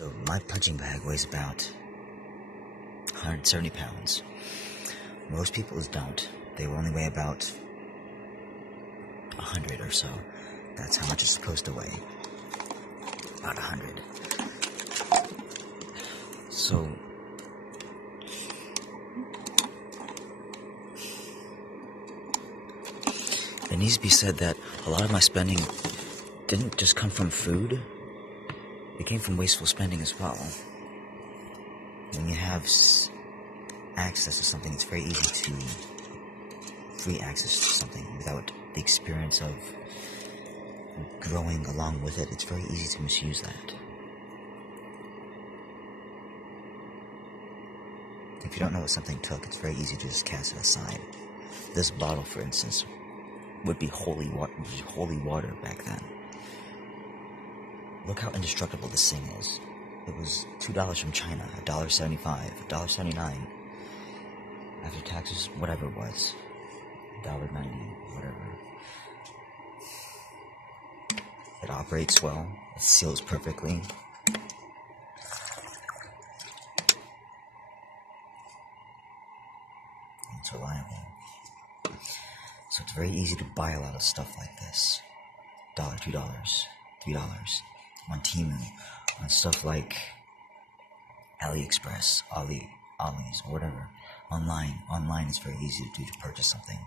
So my punching bag weighs about 170 pounds. Most people's don't. They will only weigh about 100 or so. That's how much it's supposed to weigh. About 100. So it needs to be said that a lot of my spending didn't just come from food. It came from wasteful spending as well. When you have access to something, it's very easy to free access to something without the experience of growing along with it. It's very easy to misuse that. If you don't know what something took, it's very easy to just cast it aside. This bottle, for instance, would be holy water back then. Look how indestructible this thing is. It was $2 from China, $1.75, $1.79. After taxes, whatever it was. $1.90, whatever. It operates well. It seals perfectly. It's reliable. So it's very easy to buy a lot of stuff like this. $1, $2, $3 on Temu, on stuff like AliExpress, Ollie's, or whatever. Online is very easy to do to purchase something.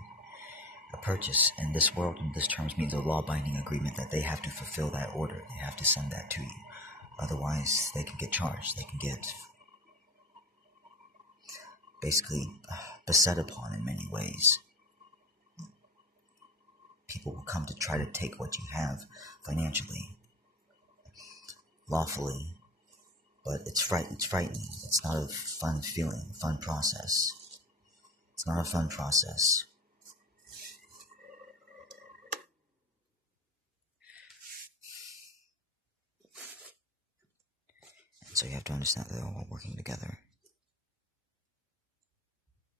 A purchase in this world, in this terms, means a law-binding agreement that they have to fulfill that order. They have to send that to you. Otherwise, they can get charged. They can get basically beset upon in many ways. People will come to try to take what you have financially, lawfully, but it's frightening. It's not a fun feeling, fun process. It's not a fun process. And so you have to understand that they're all working together.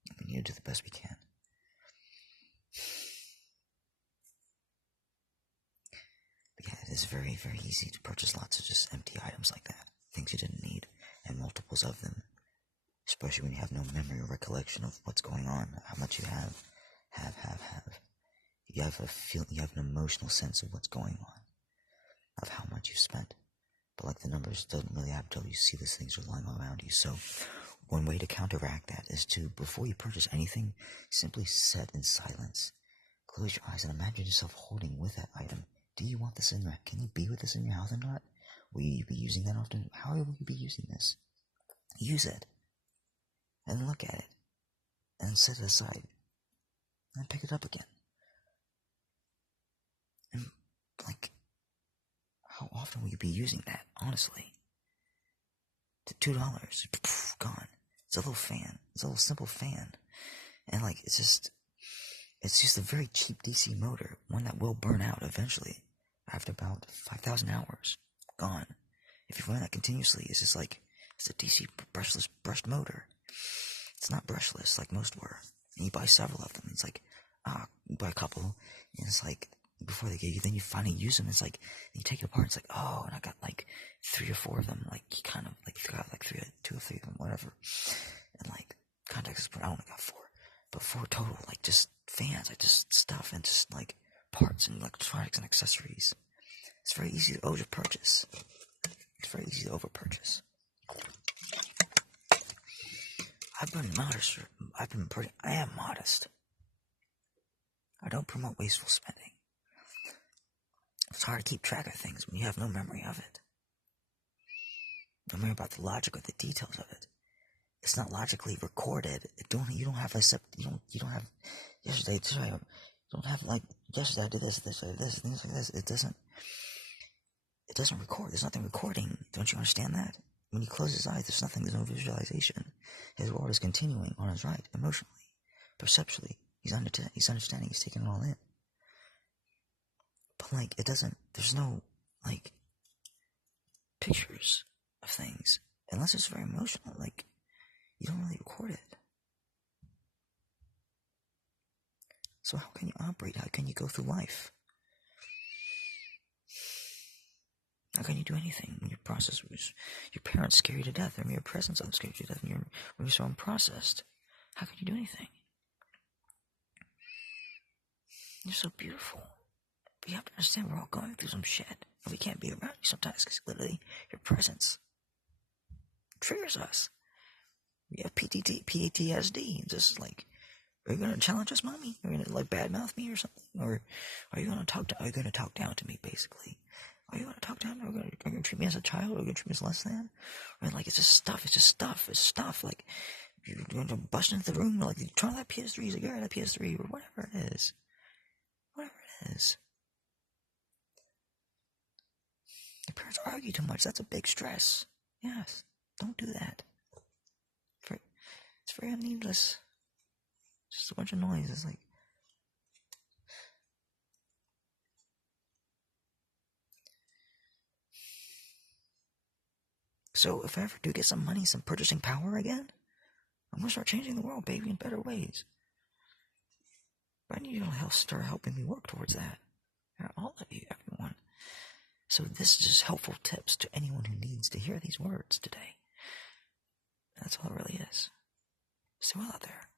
And we need to do the best we can. But yeah, it is very, very easy to purchase lots of just empty items like that. Things you didn't need, and multiples of them. Especially when you have no memory or recollection of what's going on, how much you have. You have an emotional sense of what's going on, of how much you spent. But like the numbers doesn't really happen until you see these things are lying all around you. So one way to counteract that is to, before you purchase anything, simply sit in silence. Close your eyes and imagine yourself holding with that item. Do you want this in your, can you be with this in your house or not? Will you be using that often? How will you be using this? Use it. And look at it. And set it aside. And pick it up again. And, like, how often will you be using that, honestly? $2, gone. It's a little fan. It's a little simple fan. And, like, it's just a very cheap DC motor. One that will burn out eventually. After about 5,000 hours. Gone. If you run that continuously, it's just like, it's a DC brushed motor. It's not brushless like most were. And you buy several of them. It's like, you buy a couple, and it's like, before they get you, then you finally use them. It's like, you take it apart, it's like, oh, and I got like 3 or 4 of them. Like, you kind of, like, you got like 2 or 3 of them, whatever. And like, contacts, I only got 4. But 4 total, like, just fans, like, just stuff, and just like, parts and electronics and accessories. It's very easy to overpurchase. I am modest. I don't promote wasteful spending. It's hard to keep track of things when you have no memory of it. No memory about the logic or the details of it. It's not logically recorded. You don't have yesterday I did this, things like this. It doesn't record. There's nothing recording. Don't you understand that? When he closes his eyes, there's no visualization. His world is continuing on his right, emotionally, perceptually. He's understanding, he's taking it all in. But, like, there's no, like, pictures of things. Unless it's very emotional, like, you don't really record it. So how can you operate? How can you go through life? How can you do anything when your process was, your parents scare you to death, or your presence of them scare you to death, and when you're so unprocessed? How can you do anything? You're so beautiful. But you have to understand we're all going through some shit, and we can't be around you sometimes because literally your presence triggers us. We have PTSD. Just like, are you gonna challenge us, mommy? Are you gonna like badmouth me or something? Or are you gonna talk down to me, basically? Are you gonna talk down? Are you gonna treat me as a child? Are you gonna treat me as less than? Or like it's just stuff. Like you're gonna bust into the room, like try that PS3, like you're that PS3 or whatever it is. Whatever it is. Your parents argue too much. That's a big stress. Yes, don't do that. It's very needless. Just a bunch of noise. It's like. So if I ever do get some money, some purchasing power again, I'm gonna start changing the world, baby, in better ways. But I need you to start helping me work towards that. All of you, everyone. So this is just helpful tips to anyone who needs to hear these words today. That's all it really is. Stay well out there.